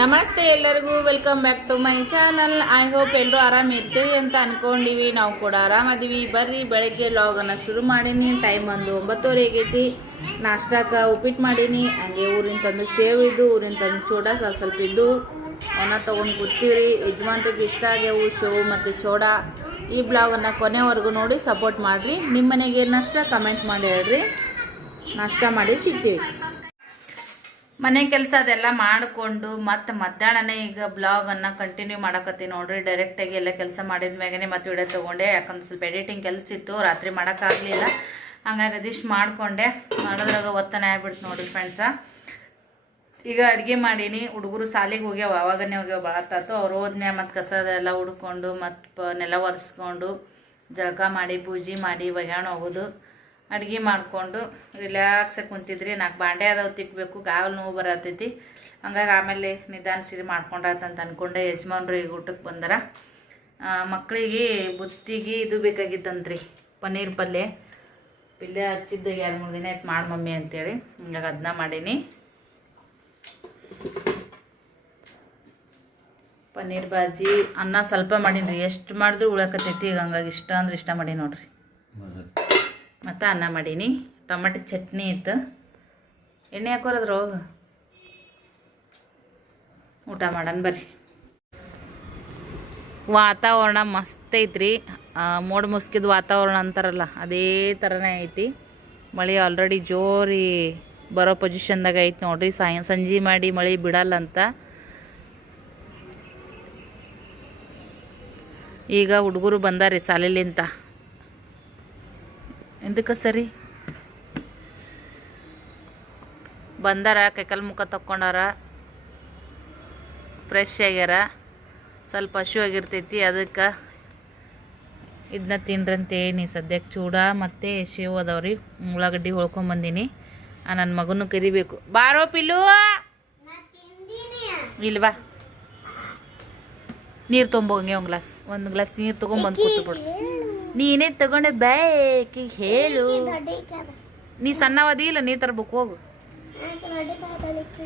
ನಮಸ್ತೆ ಎಲ್ಲರಿಗೂ welcome back to my channel I hope ಎಲ್ಲರೂ ಆರಾಮ್ ಇರ್ತೀರಿ ಅಂತ ಅನ್ಕೊಂಡಿವಿ. ನಾವು ಕೂಡ ಆರಾಮದೀವಿ. ಬರ್ರಿ, ಬೆಳಗ್ಗೆ ಲಾಗನ್ನು ಶುರು ಮಾಡೀನಿ. ಟೈಮ್ ಒಂದು ಒಂಬತ್ತುವರೆ ಆಗೈತಿ. ನಾಷ್ಟಾಕ ಉಪ್ಪಿಟ್ಟು ಮಾಡೀನಿ. ಹಂಗೆ ಊರಿನ ತಂದು ಶೇವ್ ಇದ್ದು, ಊರಿನ ತಂದು ಚೂಡ ಸ್ವಲ್ಪ ಸ್ವಲ್ಪ ಇದ್ದು, ಅವನ್ನ ತೊಗೊಂಡು ಕೂತೀವ್ರಿ. ಯಜಮಾನ್ರಿಗೆ ಇಷ್ಟ ಆಗ್ಯಾವು ಶೋ ಮತ್ತು ಚೋಡ. ಈ ಬ್ಲಾಗನ್ನು ಕೊನೆವರೆಗೂ ನೋಡಿ ಸಪೋರ್ಟ್ ಮಾಡಿರಿ ನಿಮ್ಮ ಮನೆಗೆ ಏನಷ್ಟ ಕಮೆಂಟ್ ಮಾಡಿ ಹೇಳ್ರಿ. ನಾಷ್ಟ ಮಾಡಿ ಸಿಗ್ತೀವಿ. ಮನೆ ಕೆಲಸ ಅದೆಲ್ಲ ಮಾಡಿಕೊಂಡು ಮತ್ತೆ ಮಧ್ಯಾಹ್ನನೇ ಈಗ ಬ್ಲಾಗನ್ನು ಕಂಟಿನ್ಯೂ ಮಾಡಕತ್ತೀನಿ ನೋಡ್ರಿ. ಡೈರೆಕ್ಟಾಗಿ ಎಲ್ಲ ಕೆಲಸ ಮಾಡಿದ ಮ್ಯಾಗೇ ಮತ್ತೆ ವಿಡಿಯೋ ತೊಗೊಂಡೆ. ಯಾಕಂದ್ರೆ ಸ್ವಲ್ಪ ಎಡಿಟಿಂಗ್ ಕೆಲಸ ಇತ್ತು, ರಾತ್ರಿ ಮಾಡೋಕ್ಕಾಗಲಿಲ್ಲ ಹಂಗಾಗಿ ಅದಿಷ್ಟು ಮಾಡಿಕೊಂಡೆ. ಮಾಡೋದ್ರಾಗ ಒತ್ತನೆ ಆಗ್ಬಿಡ್ತು ನೋಡ್ರಿ ಫ್ರೆಂಡ್ಸ ಈಗ ಅಡುಗೆ ಮಾಡೀನಿ. ಹುಡುಗರು ಸಾಲಿಗೆ ಹೋಗ್ಯಾವ, ಅವಾಗನೇ ಹೋಗ್ಯಾವ ಭಾಳ ತಾತು. ಅವ್ರು ಹೋದ್ನೆ ಮತ್ತು ಕಸದೆಲ್ಲ ಹುಡ್ಕೊಂಡು ಮತ್ತು ನೆಲ ಒರೆಸ್ಕೊಂಡು ಜಳಕ ಮಾಡಿ ಪೂಜೆ ಮಾಡಿ ಒಗ್ಯಾಣ ಹೋಗೋದು. ಅಡುಗೆ ಮಾಡಿಕೊಂಡು ರಿಲ್ಯಾಕ್ಸಾಗಿ ಕುಂತಿದ್ರಿ. ನಾಲ್ಕು ಬಾಂಡೆ ಅದಾವ ತಿಕ್ಕಬೇಕು ಗಾವಲು ನೋವು ಬರತೈತಿ. ಹಂಗಾಗಿ ಆಮೇಲೆ ನಿಧಾನ ಸಿರಿ ಮಾಡ್ಕೊಂಡ್ರಾತಂತ ಅಂದ್ಕೊಂಡೆ ಯಜಮಾನ್ರು ಈಗ ಊಟಕ್ಕೆ ಬಂದರ. ಮಕ್ಕಳಿಗೆ ಬುತ್ತಿಗೆ ಇದು ಬೇಕಾಗಿತ್ತಂತ್ರಿ. ಪನ್ನೀರ್ ಪಲ್ಯ. ಪಲ್ಯ ಹಚ್ಚಿದ್ದ ಎರಡು ಮೂರು ದಿನ ಆಯ್ತು ಮಾಡಿ ಮಮ್ಮಿ ಅಂತೇಳಿ. ಹಂಗಾಗಿ ಅದನ್ನ ಮಾಡೀನಿ. ಪನ್ನೀರ್ ಬಾಜಿ, ಅನ್ನ ಸ್ವಲ್ಪ ಮಾಡೀನಿ ಎಷ್ಟು ಮಾಡಿದ್ರು ಉಳಕತ್ತೈತಿ ಈಗ ಹಂಗಾಗಿ ಇಷ್ಟ ಅಂದ್ರೆ ಇಷ್ಟ ಮಾಡಿ ನೋಡ್ರಿ. ಮತ್ತು ಅನ್ನ ಮಾಡೀನಿ. ಟೊಮೆಟೊ ಚಟ್ನಿ ಇತ್ತು. ಎಣ್ಣೆ ಹಾಕೋರದ್ರ ಹೋಗ. ಊಟ ಮಾಡೋಣ ಬರ್ರಿ. ವಾತಾವರಣ ಮಸ್ತ್ ಐತ್ರಿ. ಮೋಡ ಮುಸ್ಕಿದ ವಾತಾವರಣ ಅಂತಾರಲ್ಲ, ಅದೇ ಥರನೇ ಐತಿ. ಮಳೆ ಆಲ್ರೆಡಿ ಜೋರಿ ಬರೋ ಪೊಸಿಷನ್ದಾಗ ಐತಿ ನೋಡ್ರಿ. ಸಾಯ, ಸಂಜೆ ಮಾಡಿ ಮಳೆ ಬಿಡಲ್ಲ ಅಂತ. ಈಗ ಹುಡುಗರು ಬಂದಾರಿ ಸಾಲಿಲಿಂತ. ಎಂದಕ್ಕೆ ಸರಿ? ಬಂದಾರ, ಕೈಕಲ್ ಮುಖ ತಕ್ಕೊಂಡಾರ ಫ್ರೆಶ್ ಆಗ್ಯಾರ, ಸ್ವಲ್ಪ ಹಶು ಆಗಿರ್ತೈತಿ, ಅದಕ್ಕೆ ಇದನ್ನ ತಿನ್ರಂತ ಹೇಳಿ ಸದ್ಯಕ್ಕೆ ಚೂಡ ಮತ್ತು ಶೇವ್ ಅದಾವ್ರಿ. ಉಳ್ಳಾಗಡ್ಡಿ ಹೊಳ್ಕೊಂಬಂದಿನಿ ನನ್ನ ಮಗನೂ ಕರಿಬೇಕು. ಬಾರೋ ಪಿಲ್ಲು! ಇಲ್ವಾ ನೀರು ತೊಂಬೋಂಗೆ ಒಂದು ಗ್ಲಾಸ್ ಒಂದು ಗ್ಲಾಸ್ ನೀರು ತೊಗೊಂಬಂದು ಕೂತ್ಬಿಡು. ನೀನೇ ತಗೊಂಡೆ ಬೇಕಿಗೆ ಹೇಳು. ನೀ ಸಣ್ಣವದಿ ಇಲ್ಲ ನೀ ತರ್ಬೇಕು ಹೋಗು.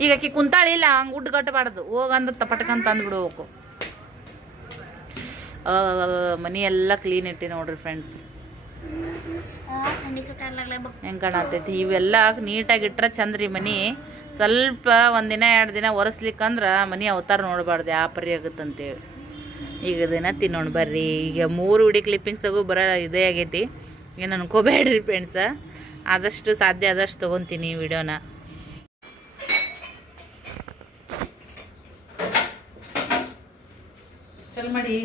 ಈಗ ಆಕಿ ಕುಂತಾಳಿ ಇಲ್ಲ ಹಂಗೆ ಉಡ್ ಕಟ್ಟಬಾರ್ದು ಹೋಗಂದ್ರೆ ತಪಟ್ಕಂತ ಅಂದ್ಬಿಡ್ಬೇಕು ಮನಿ ಎಲ್ಲ ಕ್ಲೀನ್ ಇಟ್ಟಿ ನೋಡ್ರಿ ಫ್ರೆಂಡ್ಸ್ ಹೆಂಗ ಕಾಣತೈತಿ? ಇವೆಲ್ಲ ನೀಟಾಗಿ ಇಟ್ರೆ ಚಂದ್ರಿ ಮನಿ. ಸ್ವಲ್ಪ ಒಂದಿನ ಎರಡು ದಿನ ಒರೆಸ್ಲಿಕ್ಕಂದ್ರೆ ಮನಿ ಅವತಾರ ನೋಡಬಾರ್ದು ಯಾವ ಪರಿ ಆಗುತ್ತಂತೇಳಿ. ಈಗ ದಿನ ತಿನ್ನೋಣ ಬರ್ರಿ ಈಗ ಮೂರು ವಿಡಿ ಕ್ಲಿಪ್ಪಿಂಗ್ಸ್ ತಗೋ ಬರೋ ಇದೇ ಆಗೈತಿ ಏನು ಅನ್ಕೋಬೇಡ್ರಿ ಫ್ರೆಂಡ್ಸ ಆದಷ್ಟು ಸಾಧ್ಯ ಆದಷ್ಟು ತೊಗೊತೀನಿ ವಿಡಿಯೋನ ಚಲ್ ಮಾಡಿ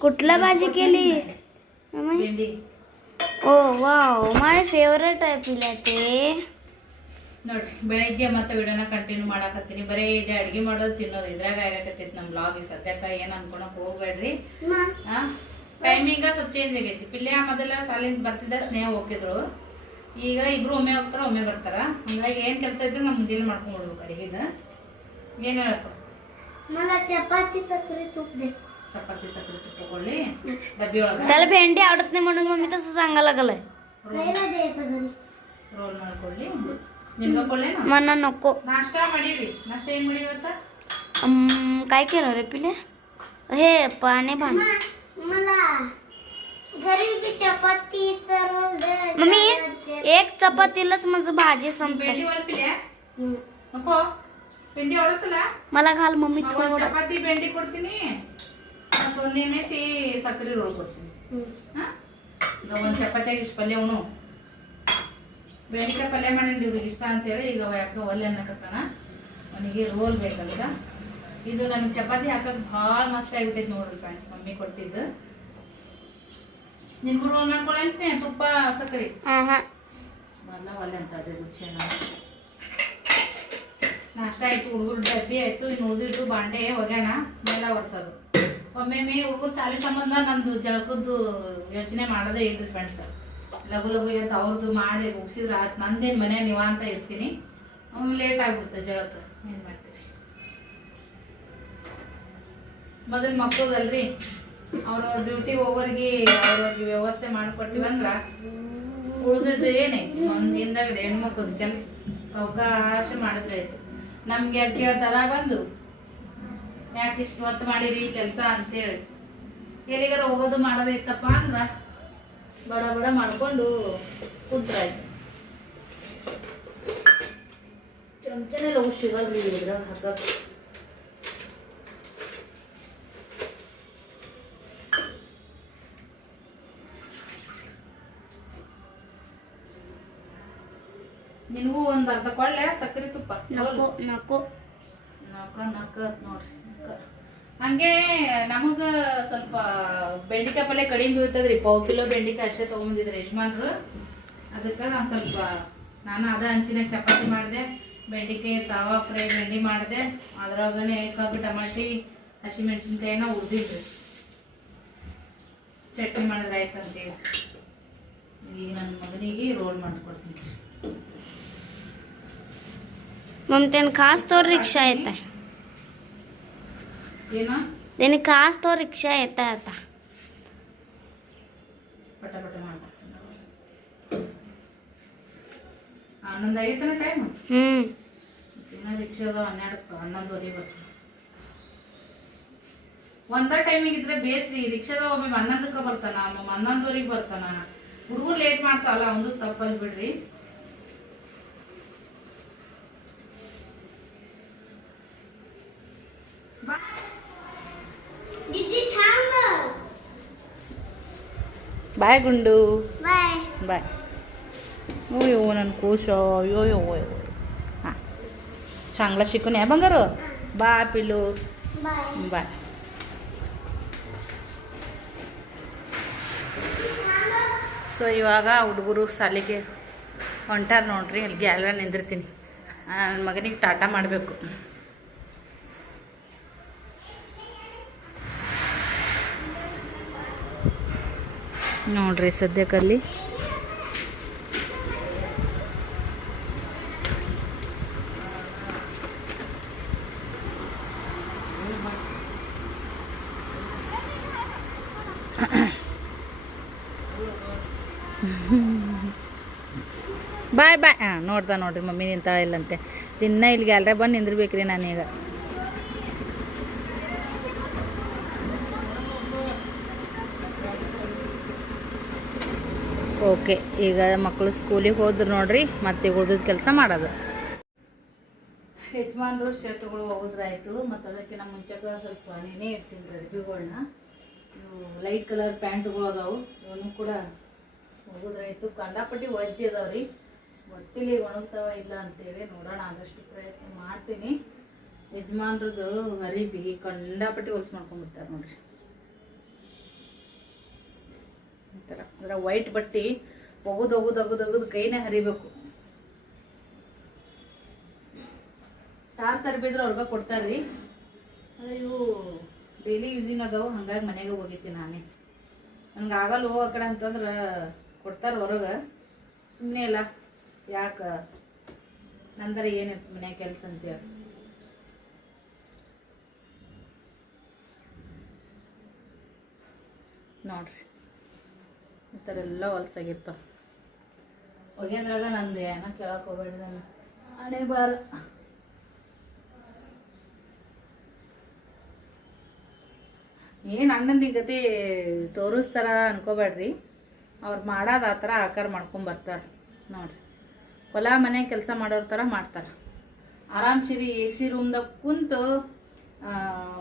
कुठला भाजी केली भेंडी ओ वाव माय फेवरेट आहे पिल्या ते ನೋಡ್ರಿ ಬೆಳಗ್ಗೆ ಮತ್ತೆ ವಿಡಿಯೋನ ಕಂಟಿನ್ಯೂ ಮಾಡಾಕತ್ತೀನಿ. ಬರೀ ಇದೆ ಅಡ್ಗೆ ಮಾಡೋದು ತಿನ್ನೋದು. ಇದ್ರಾಗ ಆಗಾಕತ್ತೈತಿ ನಮ್ಮ ಬ್ಲಾಗ್ ಸದ್ಯಕ್ಕ. ಏನು ಅನ್ಕೊಳಕ್ ಹೋಗ್ಬೇಡ್ರಿ. ಟೈಮಿಂಗ ಸ್ವಲ್ಪ ಚೇಂಜ್ ಆಗೈತಿ. ಪಿಲ್ಯ ಮೊದಲ ಸಾಲಿಂದ ಬರ್ತಿದ್ದ ಸ್ನೇಹ ಹೋಗಿದ್ರು ಈಗ ಇಬ್ರು ಒಮ್ಮೆ ಹೋಗ್ತಾರ ಒಮ್ಮೆ ಬರ್ತಾರ. ಹಂಗಾಗಿ ಏನು ಕೆಲಸ ಇದ್ರೆ ನಮ್ಮ ಮುಂಜಾನೆ ಮಾಡ್ಕೊಂಡು ಅಡಿಗೆ ಏನು ಹೇಳಪ್ಪ? ಚಪಾತಿ ಸಕ್ಕರೆ ತುಪ್ಪದೆ ಚಪಾತಿ ಸಕ್ಕರೆ ತುಪ್ಪ ಡಬ್ಬಿ ಒಳಗೆ. ತಲೆ ಬೆಂಡಿ ಆಡುತ್ತೆ ಮಮ್ಮಿ ತಸ ಸಂಗಲಾಗಲ್ಲ ರೋಲ್ ಮಾಡ್ಕೊಳ್ಳಿ. ನಿನ್ಕೊಳ್ಳೇನು मला नको ನಾಷ್ಟಾ ಮಾಡೀವಿ ನಾಷ್ಟ ಏನ್ ಮಾಡೀವಿ ಇವತ್ತ अं, काय केलं रे पिल्या हे पाणी भान मला घरी की चपाती मम्मी एक चपातीलाच माझं भाजी संपते भेंडी ಒಲ್ಪಿಲ್ಯಾ नको ಪಿಂಡಿ ಹೊಡಸಲ್ಲ मला घाल मम्मी ಒಂದ್ थोडं ಚಪಾತಿ ಬೆಂಡಿ ಕೊಡ್ತೀನಿ ಮತ್ತ ಒಂದೇನೈತಿ ಸಕ್ರಿ ರೋಲ್ ಕೊಡ್ತೀನಿ ಹಾ ಈಗ ಒಂದ್ ಚಪಾತಿಯಾಗ ಇಷ್ಟು ಪಲ್ಯ ಪಲ್ಯ ಮಾಡೀನಿ ಇವ್ರಿಗೆ ಇಷ್ಟ ಅಂತೇಳಿ ಈಗ ಯಾಕೆ ಒಲ್ಲೆ ಅನ್ನಕತ್ತಾನ ಅವನಿಗೆ ರೋಲ್ ಬೇಕಂತ. ಇದು ನನಗೆ ಚಪಾತಿ ಹಾಕಕ್ ಭಾಳ ಮಸ್ತ್ ಆಗ್ಬಿಟ್ಟೈತಿ ನೋಡ್ರಿ ಫ್ರೆಂಡ್ಸ್ ಮಮ್ಮಿ ಕೊಡ್ತಿದ್ದು. ನಿನ್ಗೂ ರೋಲ್ ಮಾಡ್ಕೊಳ್ಳೆ ತುಪ್ಪ ಸಕ್ಕರೆ. ಬರಲ್ಲ ಒಲೆ ಅಂತ ಅದೇ ರುಚಿ ನಾಷ್ಟ ಆಯ್ತು ಹುಡುಗರು ಡಬ್ಬಿ ಆಯ್ತು ಇನ್ನು ಉಳಿದಿದ್ದು ಬಾಂಡೆ ಹೊರಣ ಮೇಲೆ ಒರೆಸೋದು. ಒಮ್ಮೆಮ್ಮೆ ಹುಡುಗರು ಸಾಲಿ ಸಂಬಂಧ ನಂದು ಜಳಕದ್ದು ಯೋಚನೆ ಮಾಡೋದೇ ಇಲ್ರಿ ಫ್ರೆಂಡ್ಸ್ ಲಘು ಲಘು ಅಂತ ಅವ್ರದ್ದು ಮಾಡಿ ಮುಗಿಸಿದ್ರೆ ಆಯ್ತು. ನಂದೇನು ಮನೆ ಅಂತ ಇರ್ತೀನಿ. ಲೇಟ್ ಆಗ್ಬಿಡ್ತ ಜಳಕ. ಏನು ಮಾಡ್ತೀರಿ? ಮೊದಲು ಮಕ್ಕಳದಲ್ರಿ ಅವ್ರವ್ರ ಡ್ಯೂಟಿ ಹೋಗೋರಿಗೆ ಅವ್ರವ್ರಿಗೆ ವ್ಯವಸ್ಥೆ ಮಾಡಿಕೊಟ್ಟಿವಂದ್ರ ಉಳ್ದದ್ದು ಏನೇ ಒಂದ್ ಹಿಂದಾಗಡೆ ಹೆಣ್ಮಕ್ಳದ್ ಕೆಲಸ ಸಾವಕಾಶ ಮಾಡಿದ್ರೆ ಆಯ್ತು. ನಮ್ಗೆ ಅದು ಕೇಳ್ತಾರ ಬಂದು ಯಾಕೆ ಇಷ್ಟು ಹೊತ್ತು ಮಾಡಿರಿ ಕೆಲಸ ಅಂತೇಳಿ. ಎಲ್ಲಿಗಾರ ಹೋಗೋದು ಮಾಡೋದು ಇತ್ತಪ್ಪ ಅಂದ್ರ ಬಡ ಬಡ ಮಾಡಿಕೊಂಡು ಕುದ್ರಾಯ್ತು ಚಮಚನೇ ಲವ್ ಸಿಗಲ್ರಿ ಇದ್ರಾಗ ಹಾಕಕ್ಕೆ ನಿನಗೂ ಒಂದು ಅರ್ಧ ಕೊಳ್ಳೆ ಸಕ್ಕರೆ ತುಪ್ಪ. ನಾಲ್ಕು ನಾಲ್ಕು. ನಾಲ್ಕು ನಾಲ್ಕು ನೋಡ್ರಿ. ಹಂಗೆ ನಮಗ ಸ್ವಲ್ಪ ಬೆಂಡಿಕಾಯಿ ಪಲ್ಯ ಕಡಿಮೆ ಬೀಳ್ತದ್ರಿ. ಪಾವು ಕಿಲೋ ಬೆಂಡಿಕಾಯಿ ಅಷ್ಟೇ ತಗೊಂಡಿದ್ರಿ ಯಜಮಾನ್ರು. ಅದಕ್ಕೆ ನಾನು ಸ್ವಲ್ಪ, ನಾನು ಅದ ಹಂಚಿನ ಚಪಾತಿ ಮಾಡಿದೆ, ಬೆಂಡಿಕಾಯಿ ತಾವ ಫ್ರೈ ಬೆಂಡಿ ಮಾಡಿದೆ, ಅದ್ರೊಳಗನೆ ಏಕಾಗಿ ಟಮಾಟಿ, ಹಸಿಮೆಣ್ಸಿನ್ಕಾಯಿನ ಉರ್ದಿದ್ರಿ ಚಟ್ನಿ ಮಾಡಿದ್ರೆ ಆಯ್ತು ಅಂತೇಳಿ ಈಗ ನನ್ನ ಮಗನಿಗೆ ರೋಲ್ ಮಾಡಿಕೊಡ್ತೀನಿ. ಮಮತೇನ್ ಖಾಸ್ ತೋರಿ ರಿಕ್ಷಾ ಐತೆ. ನಿನ್ನ ಕಾಸ್ ತೋ ರಿಕ್ಷಾ ఎత్త ఎత్త ಹನ್ನೊಂದು ಐತನ ಟೈಮ್ ಹ್ಞೂ ರಿಕ್ಷಾದ ಹನ್ನೆರಡು ಹನ್ನೊಂದುವರೆ ಬರ್ತದೆ ಒಂದ ಟೈಮಿಗೆ ಇದ್ರೆ ಬೇಸ್ರಿ. ರಿಕ್ಷಾದ ಒಮ್ಮೆ ಹನ್ನೊಂದಕ್ಕೆ ಬರ್ತಾನ ಒಮ್ಮೆ ಹನ್ನೊಂದುವರೆಗೆ ಬರ್ತಾನ. ಹುಡುಗರು ಲೇಟ್ ಮಾಡ್ತಾವಲ್ಲ ಒಂದು ತಪ್ಪಲ್ಲಿ ಬಿಡ್ರಿ. ಬಾಯ್ ಗುಂಡು बाय ಬಾಯ್ ಅಯ್ಯೋ ನನ್ನ ಕೂಸ ಅಯ್ಯೋ ಅಯ್ಯೋ ಅಯ್ಯೋ ಹಾಂ चांगला शिकून या बंगारू बा पिलू बाय ಬಾಯ್ ಸೊ ಇವಾಗ ಹುಡುಗರು ಶಾಲೆಗೆ ಹೊಂಟಾರ ನೋಡ್ರಿ ಅಲ್ಲಿ ಗ್ಯಾಲ ನಿಂದಿರ್ತೀನಿ ನನ್ನ ಮಗನಿಗೆ ಟಾಟಾ ಮಾಡಬೇಕು ನೋಡ್ರಿ ಸದ್ಯಕ್ಕಲ್ಲಿ. ಬಾಯ್ ಬಾಯ್. ಹಾಂ ನೋಡ್ದೆ ನೋಡ್ರಿ ಮಮ್ಮಿ ನಿಂತಾಳಿಲ್ಲಂತೆ ದಿನ ಇಲ್ಲಿಗೆ ಅಲ್ರೆ ಬಂದು ನಿಂದಿರ್ಬೇಕ್ರಿ ನಾನೀಗ. ಓಕೆ, ಈಗ ಮಕ್ಕಳು ಸ್ಕೂಲಿಗೆ ಹೋದ್ರು ನೋಡ್ರಿ, ಮತ್ತೆ ಉಳಿದ ಕೆಲಸ ಮಾಡೋದು. ಯಜಮಾನ್ರು ಶರ್ಟ್ಗಳು ಹೋಗಿದ್ರಾಯ್ತು ಮತ್ತು ಅದಕ್ಕಿಂತ ಮುಂಚೆಗೆ ಸ್ವಲ್ಪ ನೆನೆ ಇರ್ತೀನಿ ಅರ್ಬಿಗಳನ್ನ ಲೈಟ್ ಕಲರ್ ಪ್ಯಾಂಟ್ಗಳು ಅದಾವು ಇವನು ಕೂಡ ಹೋಗಿದ್ರಾಯ್ತು ಕಂದಾಪಟ್ಟಿ ವಜ್ಜಿ ಅದಾವ್ರಿ ರೀ. ಒತ್ತಿಲಿ ಒಣಗ್ತಾವ ಇಲ್ಲ ಅಂತೇಳಿ ನೋಡೋಣ, ಆದಷ್ಟು ಪ್ರಯತ್ನ ಮಾಡ್ತೀನಿ. ಯಜಮಾನ್ರದ್ದು ಅರಿಬಿ ಕಂಡಾಪಟ್ಟಿ ಹೊಲ್ಸ್ ಮಾಡ್ಕೊಂಡ್ಬಿಡ್ತಾರೆ ನೋಡ್ರಿ. ಈ ಥರ ಅಂದ್ರೆ ವೈಟ್ ಬಟ್ಟೆ ಒಗದು ಒಗದು ಒಗದು ಒಗದು ಕೈನೇ ಹರಿಬೇಕು. ಟಾರ್ ತರಬೇದ್ರೆ ಅವ್ರಿಗೆ ಕೊಡ್ತಾರ್ರಿ. ಇವು ಡೈಲಿ ಯೂಸಿಂಗ್ ಅದಾವು, ಹಂಗಾಗಿ ಮನೆಗೆ ಹೋಗಿತ್ತೀನಿ ನಾನೇ. ನನಗೆ ಆಗಲ್ಲ ಹೋಗೋ ಕಡೆ ಅಂತಂದ್ರೆ ಕೊಡ್ತಾರೆ ಹೊರಗೆ. ಸುಮ್ಮನೆ ಇಲ್ಲ ಯಾಕೆ? ನಂದರೆ ಏನಿತ್ತು ಮನೆ ಕೆಲಸ ಅಂತೇಳಿ ನೋಡ್ರಿ. ಈ ಥರ ಎಲ್ಲ ಹೊಲ್ಸಾಗಿರ್ತಾವೆ ಒಗೆದ್ರಾಗ ನಂದು ಏನೋ ಕೇಳಕ್ಕೆ ಹೋಗ್ಬೇಡಿ ನಾನು ಹಣೆ ಬಾರ. ಏನು ಅಣ್ಣಂದಿ ಗತಿ ತೋರಿಸ್ತಾರ ಅನ್ಕೋಬೇಡ್ರಿ. ಅವ್ರು ಮಾಡೋದು ಆ ಥರ ಆಕಾರ ಮಾಡ್ಕೊಂಬರ್ತಾರೆ ನೋಡ್ರಿ. ಹೊಲ ಮನೆ ಕೆಲಸ ಮಾಡೋರ ಥರ ಮಾಡ್ತಾರೆ. ಆರಾಮ್ಸಿರಿ ಎ ಸಿ ರೂಮ್ದಾಗ ಕುಂತು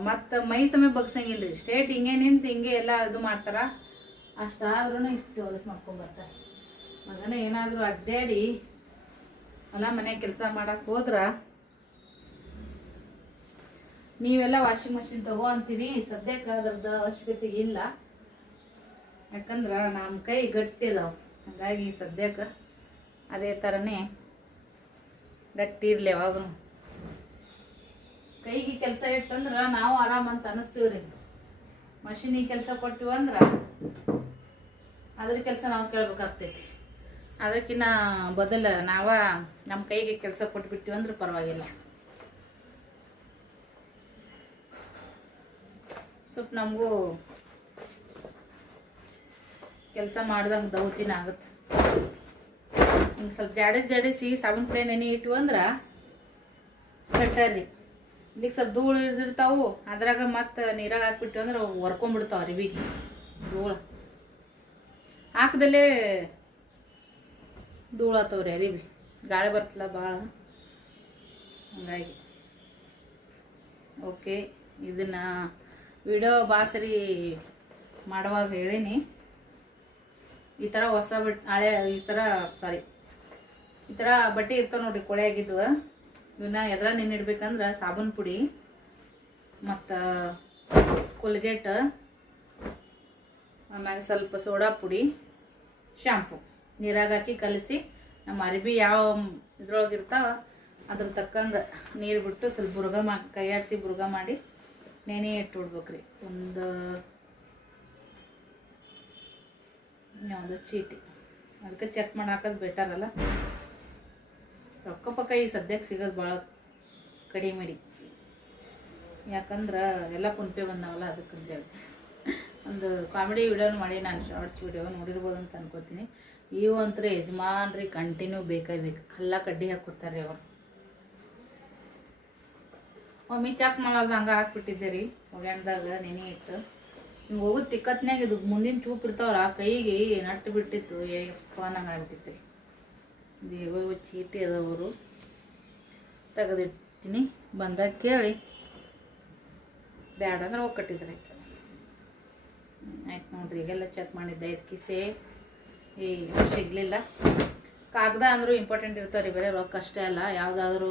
ಮತ್ತು ಮೈ ಸಮಯ ಬಗ್ಸಂಗಿಲ್ಲ ರೀ ಸ್ಟೇಟ್ ಹಿಂಗೆ ನಿಂತು ಹಿಂಗೆ ಎಲ್ಲ ಇದು ಮಾಡ್ತಾರ. ಅಷ್ಟಾದ್ರೂ ಇಷ್ಟು ಹೊಲಸು ಮಾಡ್ಕೊಂಡ್ಬರ್ತಾರೆ ಮಗನ ಏನಾದರೂ ಅಡ್ಡಾಡಿ ಹೊಲ ಮನೆ ಕೆಲಸ ಮಾಡಕ್ಕೆ ಹೋದ್ರೆ ನೀವೆಲ್ಲ ವಾಷಿಂಗ್ ಮಷಿನ್ ತಗೋ ಅಂತೀರಿ, ಸದ್ಯಕ್ಕೆ ಅದ್ರದ್ದು ಅವಶ್ಯಕತೆ ಇಲ್ಲ. ಯಾಕಂದ್ರೆ ನಮ್ಮ ಕೈ ಗಟ್ಟಿ ಅದಾವ. ಹಾಗಾಗಿ ಸದ್ಯಕ್ಕೆ ಅದೇ ಥರನೇ ಗಟ್ಟಿ ಇರಲಿ ಯಾವಾಗೂ ಕೈಗೆ ಕೆಲಸ ಇಟ್ಟಂದ್ರೆ ನಾವು ಆರಾಮ ಅಂತ ಅನಿಸ್ತೀವಿ ರೀ ಮಷಿನಿಗೆ ಕೆಲಸ ಕೊಟ್ಟಿವಂದ್ರೆ ಅದ್ರ ಕೆಲಸ ನಾವು ಕೇಳ್ಬೇಕಾಗ್ತೈತಿ. ಅದಕ್ಕಿನ್ನ ಬದಲು ನಾವ ನಮ್ಮ ಕೈಗೆ ಕೆಲಸ ಕೊಟ್ಬಿಟ್ಟಿವಿ ಅಂದ್ರೆ ಪರವಾಗಿಲ್ಲ. ಸ್ವಲ್ಪ ನಮಗೂ ಕೆಲಸ ಮಾಡ್ದಂಗೆ ದೌತಿನ ಆಗುತ್ತೆ ಹಿಂಗೆ ಸ್ವಲ್ಪ ಜಾಡಿಸಿ ಜಾಡಿಸಿ ಸಾಬೂನು ಪುಡಿ ನೆನೆ ಇಟ್ಟು ಅಂದ್ರೆ ಕಟ್ಟರಿ ಇಲ್ಲಿಗೆ ಸ್ವಲ್ಪ ಧೂಳು ಇದ್ದಿರ್ತಾವು ಅದ್ರಾಗ ಮತ್ತೆ ನೀರಾಗ ಹಾಕ್ಬಿಟ್ಟು ಅಂದ್ರೆ ಅವು ರಿವಿಗೆ ಧೂಳು. ಹಾಕ್ದಲ್ಲೇ ಆತವ್ರಿ, ಅರಿವಿ. ಗಾಳಿ ಬರ್ತಲ್ಲ ಭಾಳ ಹಂಗಾಗಿ. ಓಕೆ, ಇದನ್ನು ವಿಡಿಯೋ ಬಾಸರಿ ಮಾಡುವಾಗ ಹೇಳೀನಿ. ಈ ಥರ ಹೊಸ ಬಟ್ ಹಳೆ ಈ ಥರ ಸಾರಿ ಈ ಥರ ಬಟ್ಟೆ ಇರ್ತಾವೆ ನೋಡ್ರಿ, ಕೊಳೆ ಆಗಿದ್ವು. ಇವನ್ನ ಎದ್ರ ನೆನಿಡ್ಬೇಕಂದ್ರೆ ಸಾಬೂನ್ ಪುಡಿ ಮತ್ತು ಕೊಲ್ಗೇಟ್ ಆಮೇಲೆ ಸ್ವಲ್ಪ ಸೋಡಾ ಪುಡಿ. ಶಾಂಪು. ನೀರಾಗ ಹಾಕಿ ಕಲಸಿ, ನಮ್ಮ ಅರಿಬಿ ಯಾವ ಇದ್ರೊಳಗೆ ಇರ್ತಾವ, ಅದ್ರ ತಕ್ಕಂಗೆ ನೀರು ಬಿಟ್ಟು ಸ್ವಲ್ಪ ಬುರ್ಗ ಮಾ, ಕೈಯಾಡಿಸಿ ಬುರ್ಗ ಮಾಡಿ ನೆನೆ ಇಟ್ಟು ಬಿಡ್ಬೇಕ್ರಿ ಒಂದು ಯಾವುದು ಚೀಟಿ. ಅದಕ್ಕೆ ಚೆಕ್ ಮಾಡಿ ಹಾಕೋದು ಬೆಟರ್ ಅಲ್ಲ. ರೊಕ್ಕ ಪಕ್ಕ ಈಗ ಸದ್ಯಕ್ಕೆ ಸಿಗೋದು ಭಾಳ ಕಡಿಮೆ ಯಾಕಂದ್ರೆ ಎಲ್ಲ ಕುಂತೆ ಬಂದಾವಲ್ಲ ಅದಕ್ಕೆ ಅಂತೇಳಿ. ಒಂದು ಕಾಮಿಡಿ ವಿಡಿಯೋನ ಮಾಡಿ ನಾನು ಶಾರ್ಟ್ಸ್ ವಿಡಿಯೋ ನೋಡಿರ್ಬೋದು ಅಂತ ಅನ್ಕೋತೀನಿ. ಇವು ಅಂತರ ಯಜಮಾನ್ರಿ ಕಂಟಿನ್ಯೂ ಬೇಕೇ ಬೇಕು ಎಲ್ಲ ಕಡ್ಡಿ ಹಾಕ್ಕೊಡ್ತಾರೆ ಅವ್ರು. ಒಮ್ಮೆ ಚಾಕ್ ಮಾಡಲ್ದ ಹಂಗೆ ಹಾಕ್ಬಿಟ್ಟಿದ್ದೆ ರೀ ಒಗ್ಯಾಣದಾಗ ನೆನೆ ಇಟ್ಟು. ಹಿಂಗೆ ಹೋಗೋದು ತಿಕ್ಕತ್ನಾಗ ಇದು ಮುಂದಿನ ಚೂಪ್ ಇರ್ತಾವಲ್ಲ ಕೈಗೆ ನಟ್ಟು ಬಿಟ್ಟಿತ್ತು. ಏಪ್ಪ ನಂಗೆ ಆಗ್ಬಿಟ್ಟಿತ್ತು ರೀ ದೇವ, ಚೀಟಿ ಅದಾವರು. ತೆಗೆದಿಡ್ತೀನಿ. ಬಂದಾಗ ಕೇಳಿ. ಬ್ಯಾಡ ಅಂದ್ರೆ ಹೋಗಿ ಕಟ್ಟಿದ್ರೆ ಆಯ್ತು ನೋಡ್ರಿ, ಈಗೆಲ್ಲ ಚೆಕ್ ಮಾಡಿದ್ದೆ, ಐದು ಕಿಸೆ. ಈ ಸಿಗಲಿಲ್ಲ ಕಾಗದ ಅಂದರೂ ಇಂಪಾರ್ಟೆಂಟ್ ಇರ್ತಾರೆ ಬೇರೆ ರೊಕ್ಕ ಅಷ್ಟೇ ಅಲ್ಲ. ಯಾವುದಾದ್ರೂ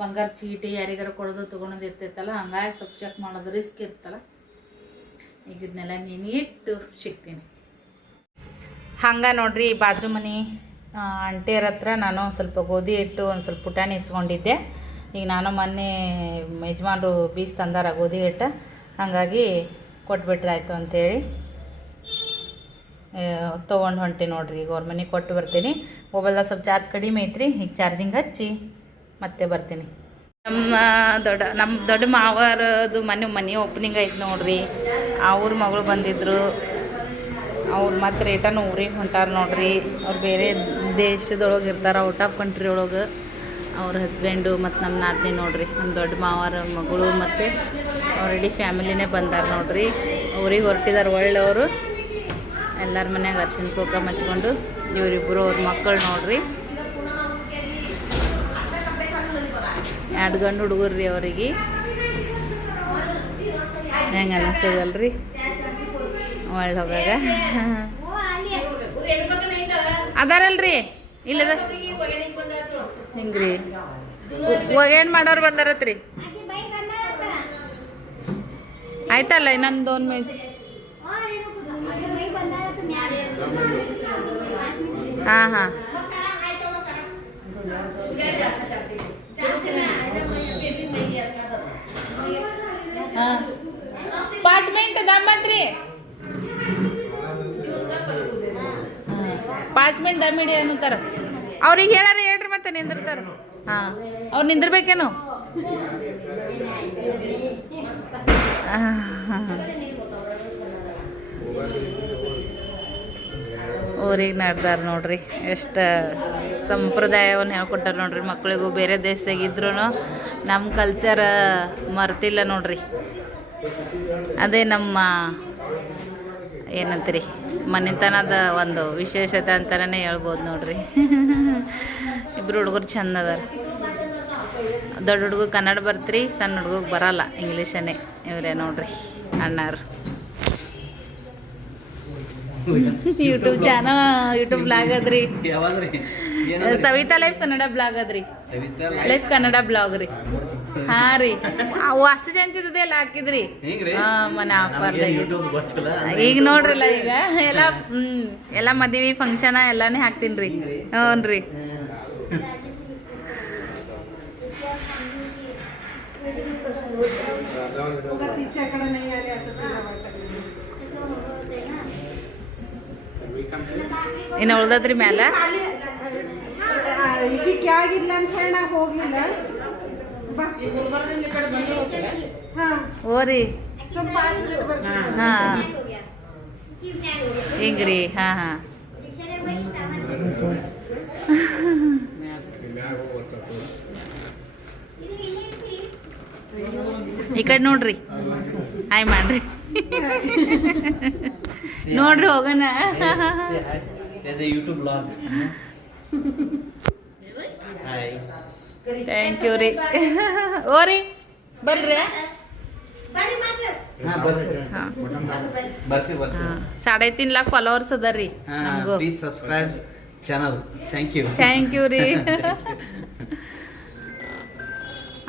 ಬಂಗಾರ ಚೀಟಿ ಯಾರಿಗಾರು ಕೊಡೋದು ತೊಗೊಳೋದು ಇರ್ತೈತಲ್ಲ, ಹಂಗಾಗಿ ಸ್ವಲ್ಪ ಚೆಕ್ ಮಾಡೋದು ರಿಸ್ಕ್ ಇರ್ತಲ್ಲ. ಈಗ ಇದನ್ನೆಲ್ಲ ಇಟ್ಟು ಸಿಗ್ತೀನಿ. ಹಂಗೆ ನೋಡ್ರಿ ಬಾಜು ಮನೆ ಅಂಟಿಯರ ಹತ್ರ ನಾನು ಸ್ವಲ್ಪ ಗೋಧಿ ಹಿಟ್ಟು ಒಂದು ಸ್ವಲ್ಪ ಪುಟಾಣಿ ಇಸ್ಕೊಂಡಿದ್ದೆ. ಈಗ ನಾನು ಮೊನ್ನೆ ಯಜಮಾನರು ಬೀಸ್ ತಂದಾರ ಗೋಧಿ ಹಿಟ್ಟು. ಹಾಗಾಗಿ ಕೊಟ್ಬಿಟ್ರಾಯ್ತು ಅಂಥೇಳಿ ತೊಗೊಂಡು ಹೊಂಟಿ ನೋಡ್ರಿ, ಈಗ ಅವ್ರ ಮನೆಗೆ ಕೊಟ್ಟು ಬರ್ತೀನಿ. ಮೊಬೈಲ್ದಾಗ ಸ್ವಲ್ಪ ಚಾರ್ಜ್ ಕಡಿಮೆ ಐತ್ರಿ, ಈಗ ಚಾರ್ಜಿಂಗ್ ಹಚ್ಚಿ ಮತ್ತೆ ಬರ್ತೀನಿ. ನಮ್ಮ ದೊಡ್ಡ ನಮ್ಮ ದೊಡ್ಡ ಮಾವರದು ಮನೆ ಮನೆ ಓಪನಿಂಗ್ ಐತೆ ನೋಡ್ರಿ. ಅವ್ರ ಮಗಳು ಬಂದಿದ್ರು. ಅವ್ರು ಮತ್ತೆ ರೇಟನ್ನು ಊರಿಗೆ ಹೊಂಟಾರ ನೋಡ್ರಿ. ಅವ್ರು ಬೇರೆ ದೇಶದೊಳಗೆ ಇರ್ತಾರೆ ಔಟ್ ಆಫ್ ಕಂಟ್ರಿ ಒಳಗೆ. ಅವ್ರ ಹಸ್ಬೆಂಡು ಮತ್ತು ನಮ್ಮ ನಾದಿನಿ ನೋಡ್ರಿ. ನಮ್ಮ ದೊಡ್ಡ ಮಾವರ ಮಗಳು ಮತ್ತು ಅವ್ರ ಇಡೀ ಫ್ಯಾಮಿಲಿನೇ ಬಂದಾರ ನೋಡ್ರಿ. ಅವ್ರಿಗೆ ಹೊರಟಿದಾರೆ ಒಳ್ಳೆಯವರು. ಎಲ್ಲರ ಮನ್ಯಾಗ ಅರ್ಶಿನ ಕುಕ್ಕ ಮಚ್ಕೊಂಡು ಇವರಿಬ್ಬರು ಅವ್ರ ಮಕ್ಕಳು ನೋಡ್ರಿ. ಎರಡು ಗಂಡು ಹುಡುಗರು ರೀ ಅವರಿಗೆ. ಹೆಂಗೆ ಅನ್ನಿಸ್ತದಲ್ರಿ ಒಳ್ಳೆ ಹೋಗಾಗ. ಅದಾರಲ್ರಿ? ಇಲ್ಲದ? ಹಿಂಗ್ರಿ? ಏನು ಮಾಡೋರು ಬಂದಾರತ್ರಿ? ಆಯ್ತಲ್ಲ ಇನ್ನೊಂದು ಒಂದು ಮಿನಿಟ್ ಹಾಂ ಹಾಂ. ಹಾಂ. ಪಾಚ್ ಮಿನಿಟ್ ದಮ್ಮತ್ರಿ ಪಾಚ್ ಮಿನಿಟ್ ದಮ್ ಇಡಿ ಅನ್ನತಾರ ಅವ್ರಿಗೆ ಹೇಳಾರ ಹೇಳ್ರಿ ಮತ್ತೆ ನಿಂದಿರ್ತಾರ ಹಾಂ. ಅವ್ರು ನಿಂದಿರ್ಬೇಕೇನು? ಊರಿಗೆ ನಡ್ದಾರ ನೋಡ್ರಿ. ಎಷ್ಟು ಸಂಪ್ರದಾಯವನ್ನು ಹೇಳ್ಕೊಟ್ಟಾರ ನೋಡ್ರಿ ಮಕ್ಕಳಿಗೂ ಬೇರೆ ದೇಶದಾಗ ಇದ್ರೂ ನಮ್ಮ ಕಲ್ಚರ್ ಮರ್ತಿಲ್ಲ ನೋಡ್ರಿ. ಅದೇ ನಮ್ಮ ಏನಂತೀರಿ ಮನೆತನದ ಒಂದು ವಿಶೇಷತೆ ಅಂತಲೇ ಹೇಳ್ಬೋದು ನೋಡ್ರಿ. ಇಬ್ರು ಹುಡುಗರು ಚಂದ ಅದಾರ. ದೊಡ್ಡ ಹುಡುಗ ಕನ್ನಡ ಬರ್ತ್ರಿ ಸಣ್ಣ ಹುಡುಗಗೆ ಬರಲ್ಲ ಇಂಗ್ಲೀಷನ್ನೇ. ಇವರೇ ನೋಡ್ರಿ ಅಣ್ಣಾರು. ಯೂಟ್ಯೂಬ್ ಚಾನಲ್ ಯೂಟ್ಯೂಬ್ ಬ್ಲಾಗ್ ಅದ್ರಿ. ಸವಿತಾ ಲೈಫ್ ಕನ್ನಡ ಬ್ಲಾಗ್ ಅದ್ರಿ. ಲೈಫ್ ಕನ್ನಡ ಬ್ಲಾಗ್ ರೀ. ಹಾ ರೀ. ಅವು ಅಷ್ಟು ಜಂತಿದ್ದೆ ಎಲ್ಲ ಹಾಕಿದ್ರಿ. ಹಾ ಮನೆ ಈಗ ನೋಡ್ರಲ್ಲ ಈಗ ಎಲ್ಲ ಹ್ಮ್ ಎಲ್ಲ ಮದ್ವಿ ಫಂಕ್ಷನ್ ಎಲ್ಲಾನೇ ಹಾಕ್ತೀನಿ ಹ್ಞೂ ರೀ ಇನ್ನು ಉಳ್ದದ್ರಿ ಮ್ಯಾಲ? ಆಗಿಲ್ಲ ಅಂತ ಹೇಳಿ ನಾ ಹೋಗ್ಲಿಲ್ಲ ಓರಿ ಹಾ. ಹಿಂಗ್ರಿ ಹಾ ಹಾ. ಈ ಕಡೆ ನೋಡ್ರಿ. ಹಾಯ್ ಮಾಡ್ರಿ. ನೋಡ್ರಿ ಹೋಗೋಣ. ಥ್ಯಾಂಕ್ ಯು ರೀ. ಓ ರೀ ಬರ್ರಿ. ಸಾಡೆ ತಿನ್ ಲಾಕ್ ಫಾಲೋವರ್ಸ್ ಅದ ರೀ subscribe channel thank you thank you ರೀ.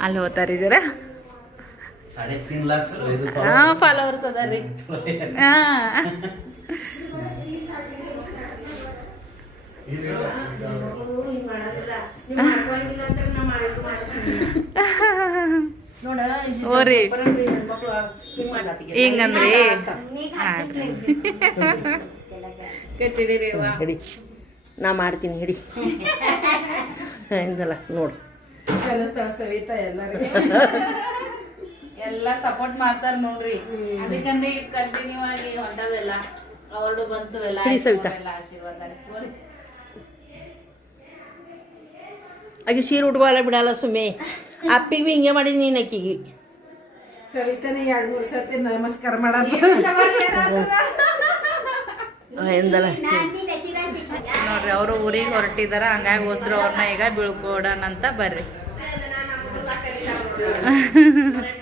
ಅಲ್ಲಿ ಹೋತಾರಿ ಜರ ಸಾಡೆ ತೀನ್ ಲಾಕ್ಸ್ ಇದು ಹಾಂ ಫಾಲೋವರ್ಸ್ ಅದ ರೀ ಹಾಂ ಓ ರೀ ಹಿಂಗಂದ್ರಿ. ಹಿಡಿ. ನಾ ಮಾಡ್ತೀನಿ ಹಿಡಿ. ಹಿಂದಲ್ಲ ನೋಡು. ಸವಿತಾ ಎಲ್ಲರಿಗೂ. ಎಲ್ಲ ಸಪೋರ್ಟ್ ಮಾಡ್ತಾರ ನೋಡ್ರಿ. ಅದಕ್ಕಂದ್ರೆ ಈಗ ಕಂಟಿನ್ಯೂ ಆಗಿ ಹೊಂಟದೆಲ್ಲ. ಅವಾರ್ಡು ಬಂತು ಎಲ್ಲ ಹಿಡಿ ಸವಿತಾ. ಎಲ್ಲ ಆಶೀರ್ವಾದ. ಹೋರಿ. ಆಕೆ ಸೀರೆ ಉಟ್ಕೊಳ್ಳ ಬಿಡಲ್ಲ ಸುಮ್ಮನೆ ಅಪ್ಪಿಗೆ ಬಿ ಹಿಂಗೆ ಮಾಡಿದ್ ನೀನು ಆಕಿಗೆ. ಸವಿತಾನೆ ಎರಡ್ ಮೂರ್ ಸರ್ತಿ ನಮಸ್ಕಾರ ಮಾಡೋದು ನೋಡ್ರಿ ಅವರು ಊರಿಗೆ ಹೊರಟಿದಾರ ಹಂಗಾಗಿ ಹೊಸರು ಅವ್ರನ್ನ ಈಗ ಬೀಳ್ಕೊಡೋಣ ಅಂತ ಬರ್ರಿ.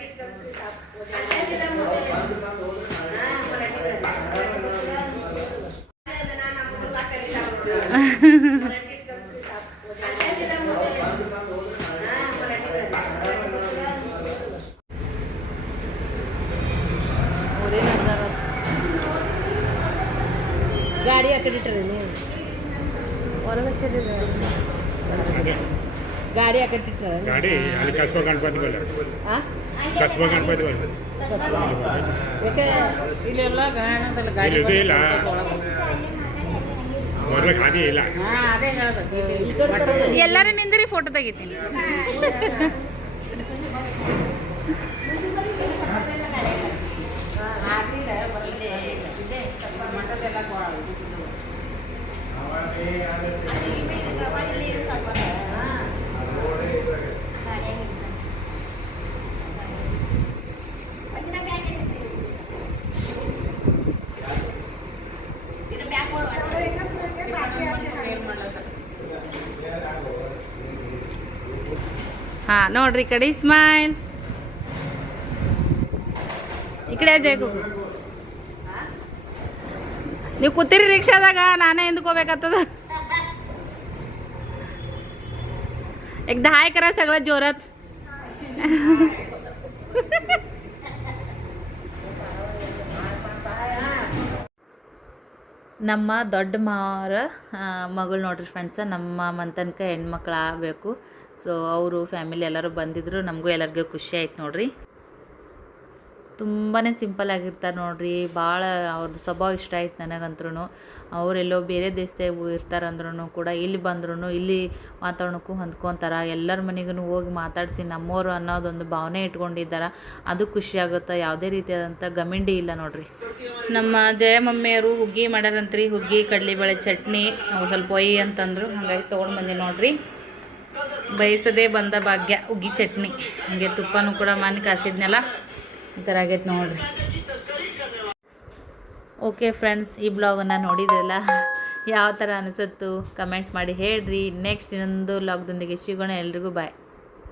ಗಾಡಿ ಇಟ್ಟರೆ ನೀವು ಗಾಡಿ ಇಟ್ಟರೆ ಗಾಡಿ ಅಲ್ಲಿ ಕಸ್ಬಾ ಗಣಪತಿ ಬಲ್ಲ ಕಸ್ಬಾ ಗಣಪತಿ ಬಲ್ಲ ಯಾಕೆ? ಇಲ್ಲೆಲ್ಲ ಗಾಣದಲ್ಲ ಇಲ್ಲಿ. ಗಾಡಿ ಇಲ್ಲ ಮೊದಲು ಖಾದಿ ಇಲ್ಲ ಎಲ್ಲಾರು ನಿಂದ್ರಿ ಫೋಟೋ ತೆಗಿತೀನಿ ಹಾ ನೋಡ್ರಿ ಈ ಕಡೆ ಸ್ಮೈಲ್ ಈ ಕಡೆ ಅಜಯ್ ಕೂಗು ನೀವು ಕೂತಿರಿ ರಿಕ್ಷಾದಾಗ ನಾನೇ ಹಿಂದಕ್ಕೆ ಹೋಗ್ಬೇಕಾಗ್ತದ एकदा हाय करा सगळ्यात जोरात ನಮ್ಮ ದೊಡ್ಡ ಮಾವರ ಮಗಳು ನೋಡ್ರಿ ಫ್ರೆಂಡ್ಸ ನಮ್ಮ ಮಂತನಕ ಹೆಣ್ಮಕ್ಳು ಆಗಬೇಕು ಸೊ ಅವರು ಫ್ಯಾಮಿಲಿ ಎಲ್ಲರೂ ಬಂದಿದ್ರು. ನಮಗೂ ಎಲ್ಲರಿಗೂ ಖುಷಿ ಆಯ್ತು ನೋಡ್ರಿ. ತುಂಬಾ ಸಿಂಪಲ್ ಆಗಿರ್ತಾರೆ ನೋಡ್ರಿ. ಭಾಳ ಅವ್ರದ್ದು ಸ್ವಭಾವ ಇಷ್ಟ ಆಯ್ತು ನನಗಂತ್ರೂ ಅವರೆಲ್ಲೋ ಬೇರೆ ದೇಶದಾಗ ಇರ್ತಾರಂದ್ರೂ ಕೂಡ, ಇಲ್ಲಿ ಬಂದ್ರೂ ಇಲ್ಲಿ ವಾತಾವರಣಕ್ಕೂ ಹೊಂದ್ಕೊತಾರೆ. ಎಲ್ಲರ ಮನೆಗೂ ಹೋಗಿ ಮಾತಾಡಿಸಿ ನಮ್ಮೋರು ಅನ್ನೋದೊಂದು ಭಾವನೆ ಇಟ್ಕೊಂಡಿದ್ದಾರೆ. ಅದು ಖುಷಿ ಆಗುತ್ತೆ? ಯಾವುದೇ ರೀತಿಯಾದಂಥ ಗಮಿಂಡಿ ಇಲ್ಲ ನೋಡ್ರಿ. ನಮ್ಮ ಜಯ ಮಮ್ಮಿಯವರು ಹುಗ್ಗಿ ಮಾಡ್ಯಾರಂತ್ರಿ. ಹುಗ್ಗಿ ಕಡಲೆಬೇಳೆ ಚಟ್ನಿ ಸ್ವಲ್ಪ ಒಯ್ಯಿ ಅಂತಂದ್ರು. ಹಂಗಾಗಿ ತೊಗೊಂಡು ಬಂದೆ ನೋಡ್ರಿ. ಬಯಸದೇ ಬಂದ ಭಾಗ್ಯ ಉಗ್ಗಿ ಚಟ್ನಿ. ಹಂಗೆ ತುಪ್ಪನೂ ಕೂಡ ಮನೆ ಕಾಸಿದ್ನೆಲ್ಲ? ಈ ಥರ ಆಗೈತೆ ನೋಡಿರಿ. ಓಕೆ ಫ್ರೆಂಡ್ಸ್ ಈ ಬ್ಲಾಗನ್ನು ನೋಡಿದ್ರಲ್ಲ? ಯಾವ ಥರ ಅನಿಸುತ್ತು? ಕಮೆಂಟ್ ಮಾಡಿ ಹೇಳ್ರಿ. ನೆಕ್ಸ್ಟ್ ಇನ್ನೊಂದು ಬ್ಲಾಗ್ದೊಂದಿಗೆ ಸಿಗೋಣ ಎಲ್ರಿಗೂ. ಬಾಯ್